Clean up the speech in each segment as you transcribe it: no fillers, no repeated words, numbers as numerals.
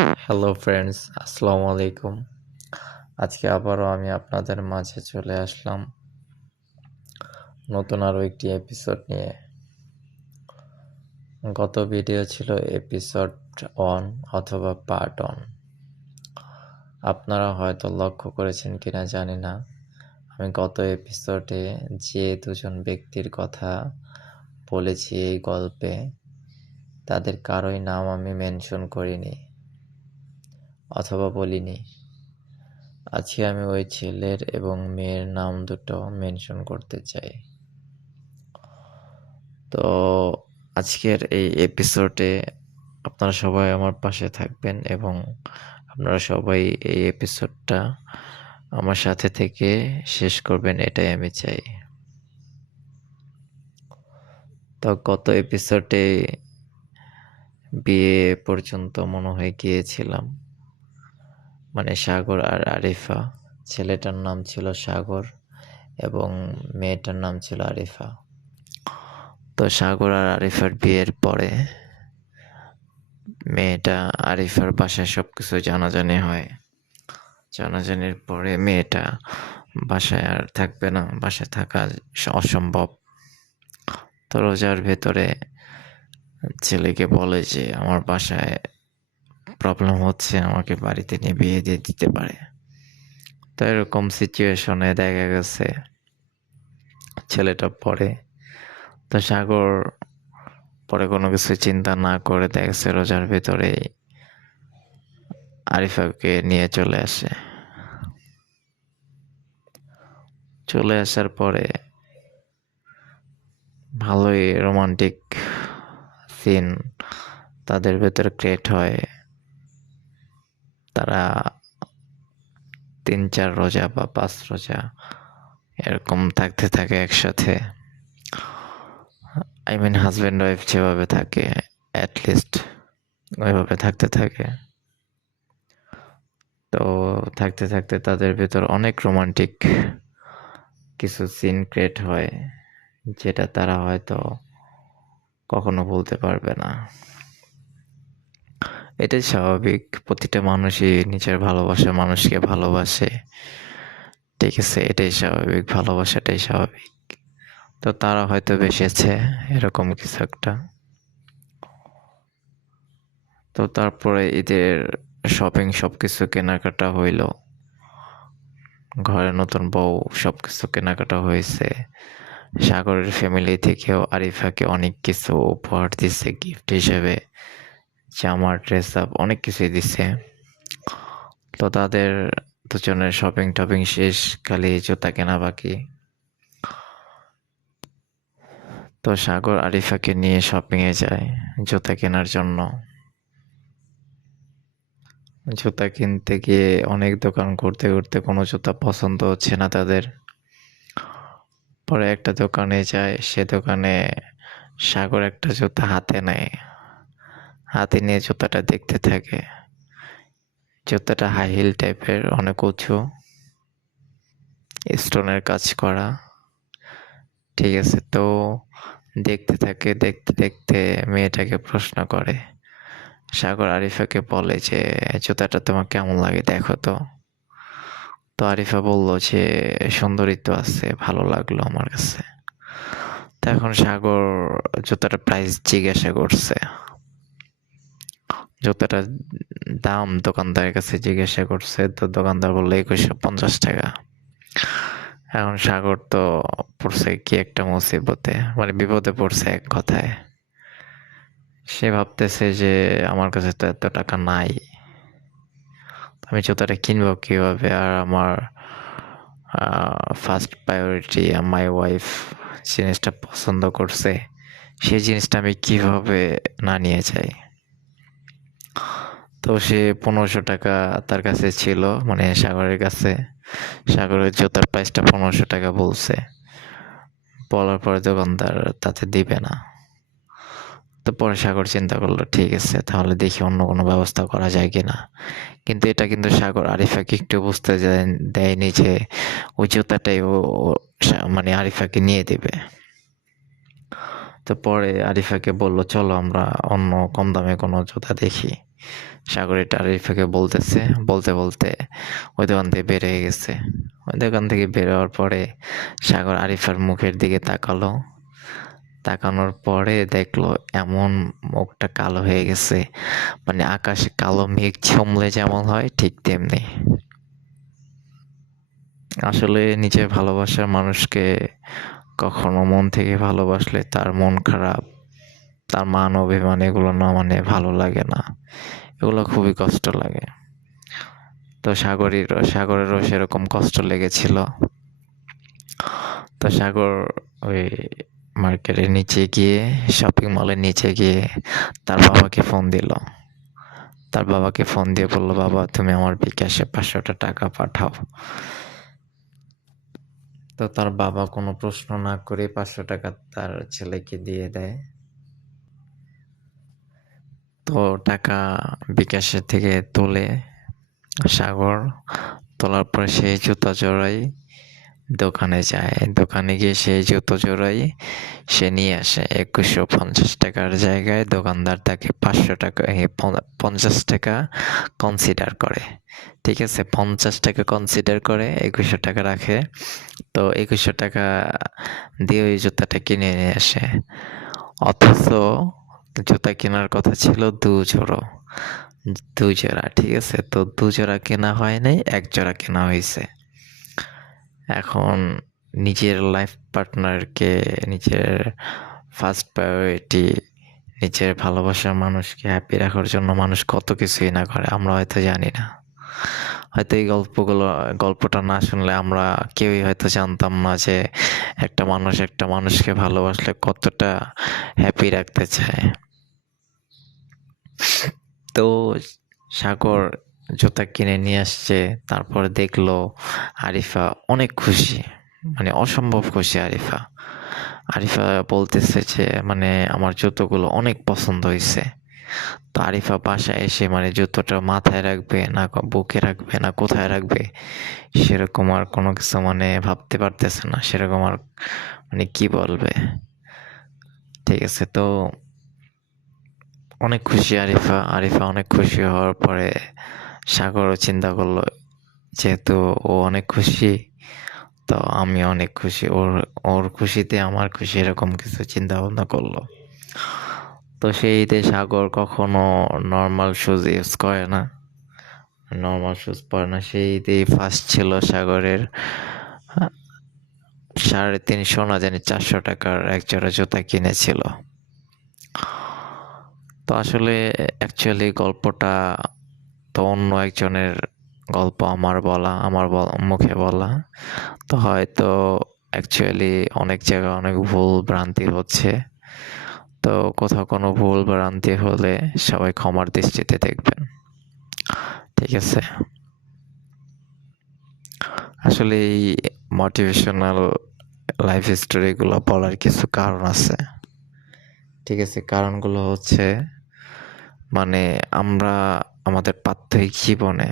Hello friends, আসসালামু আলাইকুম। আজকে আবারও আমি আপনাদের মাঝে চলে আসলাম নতুন আরও একটি এপিসোড নিয়ে। গত ভিডিও ছিল এপিসোড 1 অথবা পার্ট 1। আপনারা হয়তো লক্ষ্য করেছেন কিনা জানি না, আমি গত এপিসোডে যে দুজন ব্যক্তির কথা বলেছি এই গল্পে, তাদের কারোই নাম আমি মেনশন করিনি অথবা বলিনি। আজকে আমি ওই ছেলের এবং মেয়ের নাম দুটো মেনশন করতে চাই। তো আজকের এই এপিসোডে আপনারা সবাই আমার পাশে থাকবেন এবং আপনারা সবাই এই এপিসোডটা আমার সাথে থেকে শেষ করবেন, এটাই আমি চাই। তো গত এপিসোডে বিয়ে পর্যন্ত মনে হয় গিয়েছিলাম, মানে সাগর আর আরিফা। ছেলেটার নাম ছিল সাগর এবং মেয়েটার নাম ছিল আরিফা। তো সাগর আর আরিফার বিয়ের পরে মেয়েটা আরিফার বাসায় সবকিছু জানাজানি হয়। জানাজানির পরে মেয়েটা বাসায় আর থাকবে না, বাসায় থাকা অসম্ভব। তো রোজার ভেতরে ছেলেকে বলে যে আমার বাসায় প্রবলেম হচ্ছে, আমাকে বাড়িতে নিয়ে বিয়ে দিয়ে দিতে পারে। তো এরকম সিচুয়েশনে দেখা গেছে ছেলেটা পরে, তো সাগর পরে কোনো কিছু চিন্তা না করে দেখছে রোজার ভেতরে আরিফাকে নিয়ে চলে আসে। চলে আসার পরে ভালোই রোমান্টিক সিন তাদের ভেতরে ক্রিয়েট হয়। তারা 3-4 রোজা বা 5 রোজা এরকম থাকতে থাকে একসাথে। আই মিন হাজব্যান্ড ওয়াইফ যেভাবে থাকে অ্যাটলিস্ট ওইভাবে থাকতে থাকে। তো থাকতে থাকতে তাদের ভেতর অনেক রোমান্টিক কিছু সিন ক্রিয়েট হয়, যেটা তারা হয়তো কখনো ভুলতে পারবে না। এটাই স্বাভাবিক, প্রতিটা মানুষই নিজের ভালোবাসার মানুষকে ভালোবাসে, ঠিক আছে? এটাই স্বাভাবিক, ভালোবাসাটাই স্বাভাবিক। তো তারা হয়তো বেসেছে এরকম কিছু একটা। তো তারপরে ঈদের শপিং সবকিছু কেনাকাটা হইল, ঘরে নতুন বউ সবকিছু কেনাকাটা হয়েছে। সাগরের ফ্যামিলি থেকেও আরিফাকে অনেক কিছু উপহার দিচ্ছে গিফট হিসেবে, জামা, ড্রেস আপ অনেক কিছুই দিচ্ছে। তো তাদের দুজনের শপিং টপিং শেষ, খালি জুতা কেনা বাকি। তো সাগর আরিফাকে নিয়ে শপিংয়ে যায় জুতা কেনার জন্য। জুতা কিনতে গিয়ে অনেক দোকান ঘুরতে ঘুরতে কোনো জুতা পছন্দ হচ্ছে না তাদের। পরে একটা দোকানে যায়, সে দোকানে সাগর একটা জুতা হাতে নেয়। হাতে নিয়ে জুতাটা দেখতে থাকে। জুতাটা হাই হিল টাইপের, অনেক উঁচু, স্টোনের কাজ করা, ঠিক আছে? তো দেখতে থাকে, দেখতে দেখতে মেয়েটাকে প্রশ্ন করে। সাগর আরিফাকে বলে যে জুতাটা তোমার কেমন লাগে দেখো তো। তো আরিফা বলল যে সুন্দরই তো আছে, ভালো লাগলো আমার কাছে। তো এখন সাগর জুতাটার প্রাইস জিজ্ঞাসা করছে। জুতাটার দাম দোকানদারের কাছে জিজ্ঞাসা করছে, তো দোকানদার বললো 2150 টাকা। এখন সাগর তো পড়ছে কি একটা মুসিবতে, মানে বিপদে পড়ছে এক কথায়। সে ভাবতেছে যে আমার কাছে তো এত টাকা নাই, আমি জুতাটা কিনবো কিভাবে? আর আমার ফার্স্ট প্রায়োরিটি মাই ওয়াইফ জিনিসটা পছন্দ করছে, সেই জিনিসটা আমি কিভাবে না নিয়ে যাই? তো সে 1500 টাকা তার কাছে ছিল, মানে সাগরের কাছে। সাগরের জুতার প্রাইসটা 1500 টাকা বলছে। বলার পরে দোকানদার তাতে দিবে না। তো পরে সাগর চিন্তা করলো, ঠিক আছে তাহলে দেখি অন্য কোনো ব্যবস্থা করা যায় কিনা। কিন্তু এটা কিন্তু সাগর আরিফাকে একটু বুঝতে দেয়নি যে ওই জুতাটাই ও মানে আরিফাকে নিয়ে দিবে। তো তো পরে আরিফাকে বললো চলো আমরা অন্য কম দামে কোনো জুতা দেখি। সাগর এটা আরিফাকে বলতেছে, বলতে বলতে ওই দোকান থেকে বের হয়ে গেছে। ওই দোকান থেকে বের হওয়ার পরে সাগর আরিফার মুখের দিকে তাকালো। তাকানোর পরে দেখলো এমন মুখটা কালো হয়ে গেছে, মানে আকাশে কালো মেঘ ছমলে যেমন হয় ঠিক তেমনি। আসলে নিজের ভালোবাসার মানুষকে কখনো মন থেকে ভালোবাসলে তার মন খারাপ, তার মান অভিমান এগুলো না মানে ভালো লাগে না, এগুলো খুবই কষ্ট লাগে। তো সাগরেরও সেরকম কষ্ট লেগেছিল। তো সাগর ওই মার্কেটের নিচে গিয়ে, শপিং মলের নিচে গিয়ে তার বাবাকে ফোন দিল। তার বাবাকে ফোন দিয়ে বললো, বাবা তুমি আমার বিকাশে 500টা টাকা পাঠাও। তো তার বাবা কোনো প্রশ্ন না করে 500 টাকা তার ছেলেকে দিয়ে দেয়। তো টাকা বিকাশের থেকে তোলে সাগর। তোলার পরে সেই জুতা জোড়াই দোকানে যায়। দোকানে গিয়ে সেই জুতো জোড়াই সে নিয়ে আসে। 2150 টাকার জায়গায় দোকানদার তাকে 500 টাকা 50 টাকা কনসিডার করে। ঠিক আছে, 50 টাকা কনসিডার করে 2100 টাকা রাখে। তো 2100 টাকা দিয়ে ওই জুতাটা কিনে নিয়ে আসে। অথচ জুতা কেনার কথা ছিল 2 জোড়া, ঠিক আছে। তো 2 জোড়া কেনা হয় নাই, 1 জোড়া কেনা হয়েছে। এখন নিজের লাইফ পার্টনারকে, নিজের ফার্স্ট প্রায়োরিটি, নিজের ভালোবাসার মানুষকে হ্যাপি রাখার জন্য মানুষ কত কিছুই না করে, আমরা হয়তো জানি না। হয়তো এই গল্পটা না শুনলে আমরা কেউই হয়তো জানতাম না যে একটা মানুষ একটা মানুষকে ভালোবাসলে কতটা হ্যাপি রাখতে চায়। তো সাগর জুতা কিনে নিয়ে আসছে, তারপর দেখলো আরিফা অনেক খুশি, মানে অসম্ভব খুশি আরিফা। আরিফা বলতেছে যে মানে আমার জুতোগুলো অনেক পছন্দ হয়েছে। তো আরিফা বাসায় এসে মানে জুতোটা মাথায় রাখবে না বুকে রাখবে না কোথায় রাখবে সেরকম আর কোনো কিছু মানে ভাবতে পারতেছে না, সেরকম আর মানে কি বলবে। ঠিক আছে, তো অনেক খুশি আরিফা অনেক খুশি হওয়ার পরে সাগরও চিন্তা করলো যেহেতু ও অনেক খুশি, তো আমি অনেক খুশি, ওর ওর খুশিতে আমার খুশি, এরকম কিছু চিন্তা ভাবনা করলো। তো সেই ঈদে সাগর কখনো নর্মাল শুজ ইউজ করে না, নর্মাল শুজ পরে না। সেই ঈদেই ফার্স্ট ছিল সাগরের 350 না জানি 400 টাকার 1 জোড়া জুতা কিনেছিল। তো আসলে অ্যাকচুয়ালি গল্পটা তো অন্য একজনের গল্প, আমার মুখে বলা। তো হয়তো অ্যাকচুয়ালি অনেক জায়গায় অনেক ভুল ভ্রান্তি হচ্ছে। তো কোথাও কোনো ভুল ভ্রান্তি হলে সবাই ক্ষমার দৃষ্টিতে দেখবেন, ঠিক আছে। আসলে এই মোটিভেশনাল লাইফ স্টোরিগুলো বলার কিছু কারণ আছে, ঠিক আছে। কারণগুলো হচ্ছে মানে আমরা আমাদের প্রাত্যহিক জীবনে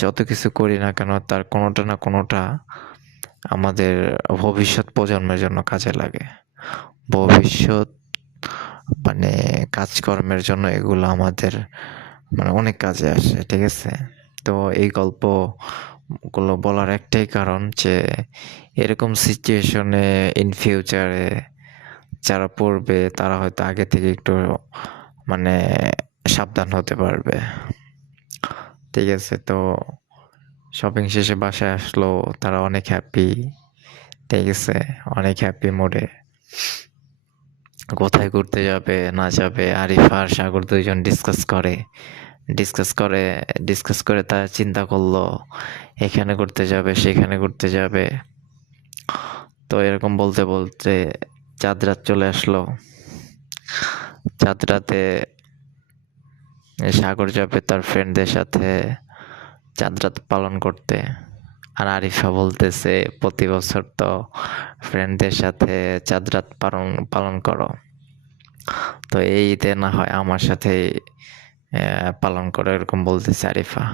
যত কিছু করি না কেন তার কোনোটা না কোনোটা আমাদের ভবিষ্যৎ প্রজন্মের জন্য কাজে লাগে। ভবিষ্যৎ মানে কাজকর্মের জন্য এগুলো আমাদের মানে অনেক কাজে আসে, ঠিক আছে। তো এই গল্পগুলো বলার একটাই কারণ যে এরকম সিচুয়েশনে ইন ফিউচারে যারা পড়বে তারা হয়তো আগে থেকে একটু মানে সাবধান হতে পারবে, ঠিক আছে। তো শপিং শেষে বাসায় আসলো, তারা অনেক হ্যাপি, ঠিক আছে, অনেক হ্যাপি মোডে। কোথায় ঘুরতে যাবে না যাবে আরিফা আর সাগর দুইজন ডিসকাস করে তারা চিন্তা করলো এখানে ঘুরতে যাবে সেখানে ঘুরতে যাবে। তো এরকম বলতে বলতে চাঁদ রাত চলে আসলো। চাঁদ রাতে সাগর যাবে তার ফ্রেন্ডদের সাথে চাঁদ রাত পালন করতে। আর আরিফা বলতেছে প্রতি বছর তো ফ্রেন্ডদের সাথে চাঁদ রাত পালন করো, তো এই ঈদে না হয় আমার সাথে পালন করো, এরকম বলতেছে আরিফা।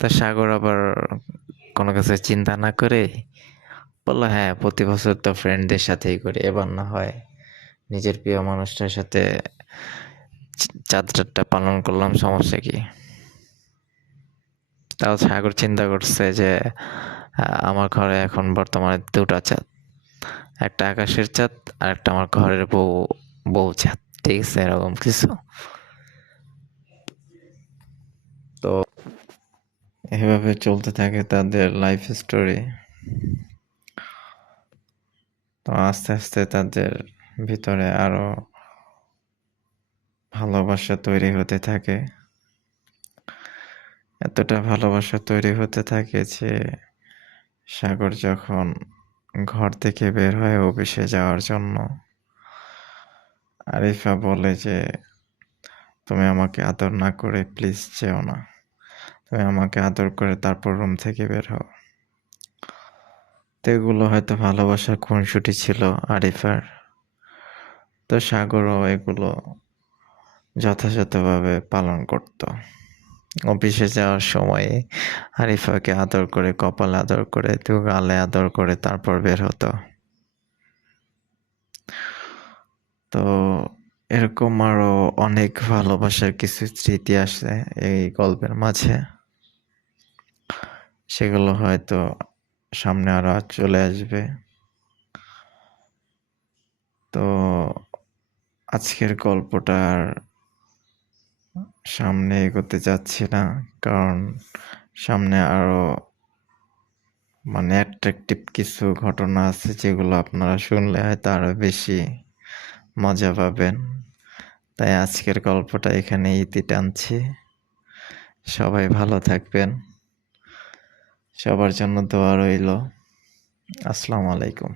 তো সাগর আবার কোনো কিছু চিন্তা না করে বললো হ্যাঁ, প্রতি বছর তো ফ্রেন্ডদের সাথেই করি, এবার না হয় নিজের প্রিয় মানুষটার সাথে চাঁদ রাতটা পালন করলাম, সমস্যা কি? তাও সাগর চিন্তা করছে যে আমার ঘরে এখন বর্তমানে দুটা চাঁদ, একটা আকাশের চাঁদ আর একটা আমার ঘরের বউ বউ চাঁদ, ঠিক আছে, এরকম কিছু। তো এভাবে চলতে থাকে তাদের লাইফ স্টোরি। তো আস্তে আস্তে তাদের ভিতরে আরো ভালোবাসা তৈরি হতে থাকে। এতটা ভালোবাসা তৈরি হতে থাকে যে সাগর যখন ঘর থেকে বের হয় অফিসে যাওয়ার জন্য, আরিফা বলে যে তুমি আমাকে আদর না করে প্লিজ যেও না, তুমি আমাকে আদর করে তারপর রুম থেকে বের হও। তো এগুলো হয়তো ভালোবাসার খুনসুটি ছিল আরিফার। তো সাগরও এগুলো যথাযথভাবে পালন করত। অফিসে যাওয়ার সময় আরিফাকে আদর করে, কপালে আদর করে, দু গালে আদর করে তারপর বের হতো। তো এরকম আরো অনেক ভালোবাসার কিছু স্মৃতি আসে এই গল্পের মাঝে, সেগুলো হয়তো সামনে আরো চলে আসবে। তো আজকের গল্পটার সামনে এগোতে যাচ্ছি না, কারণ সামনে আরো অ্যাট্রাকটিভ কিছু ঘটনা আছে যেগুলো আপনারা শুনলে হয়তো আরো বেশি মজা পাবেন। তাই আজকের গল্পটা এখানে ইতি টানছি। সবাই ভালো থাকবেন, সবার জন্য দোয়া রইল। আসসালামু আলাইকুম।